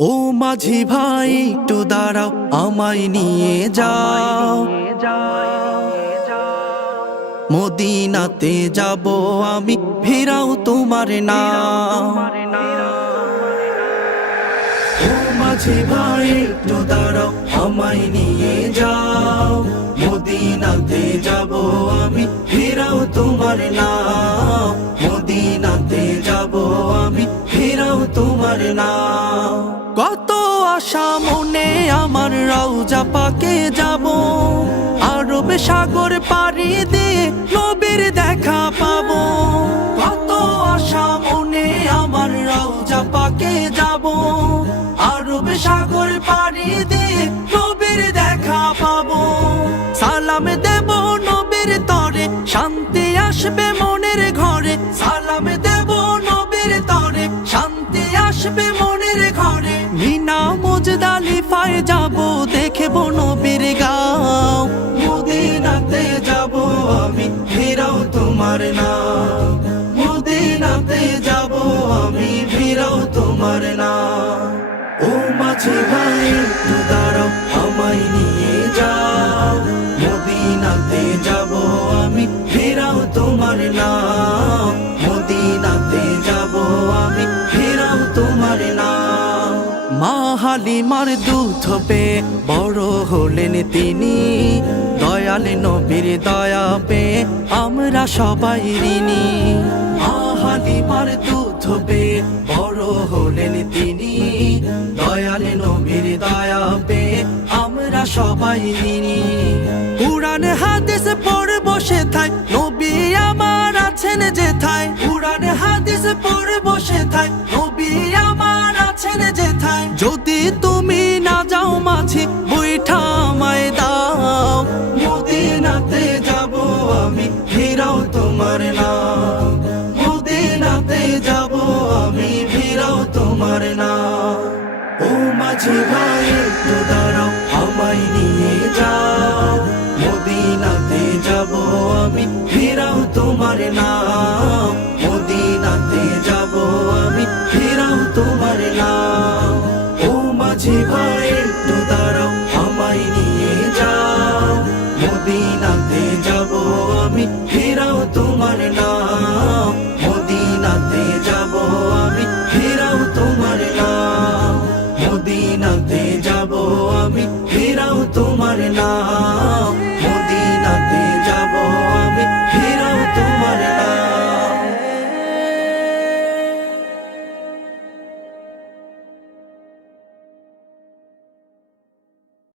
ও মাঝি ভাই একটু দাঁড়াও, আমায় নিয়ে যাও। মদিনাতে যাব আমি, ফিরাও তোমার নাম। ও মাঝি ভাই একটু দাঁড়াও, আমায় নিয়ে যাও। মদিনাতে যাব আমি, ফিরাও তোমার নাম। মদিনাতে যাব আমি, ফিরাও তোমার নাম। কত আশা মনে আমার, রওজা পাকে যাব। আরব সাগর পাড়ি দিয়ে নবীর দেখা পাবো। কত আশা মনে আমার, রওজা পাকে যাব। আরব সাগর পাড়ি দিয়ে নবীর দেখা পাবো। সালাম দেব নবীর তরে, শান্তি আসবে মনের ঘরে। সালাম দেব নবীর তরে, শান্তি আসবে মনের ঘরে। মিনা মুজদালিফায় যাব, দেখব নবীর গাঁও। মদিনাতে যাব আমি, ফিরাও তোমার নাম। মদিনাতে যাব আমি, ফিরাও তোমার নাম। ও মাঝি ভাই একটু দাঁড়াও, আমায় নিয়ে যাও। মদিনাতে যাব আমি, ফিরাও তোমার নাম। মদিনাতে যাব আমি, ফিরাও তোমার নাম। মা হালিমার দুধ পেয়ে বড় হলেন তিনি। দয়াল নবীর দয়া পেয়ে আমরা সবাই ঋণী। মা হালিমার দুধ পেয়ে বড় হলেন তিনি। দয়াল নবীর দয়া পেয়ে আমরা সবাই ঋণী। কুরআন হাদিস পড়ে বসে থাই, নবী আমার আছেন যেথায়। কুরআন হাদিস পড়ে বসে থাই, নবী আমার আছেন যেথায়। যদি তুমি না যাও মাঝি, বৈঠা আমায় দাও। মদিনাতে যাব আমি, ফিরাও তোমার নাম। মদিনাতে যাব আমি, ফিরাও তোমার নাম। ও মাঝি ভাই একটু দাঁড়াও, আমায় নিয়ে যাও। মদিনাতে যাব আমি, ফিরাও তোমার নাম। মদিনাতে যাব আমি, ফিরাও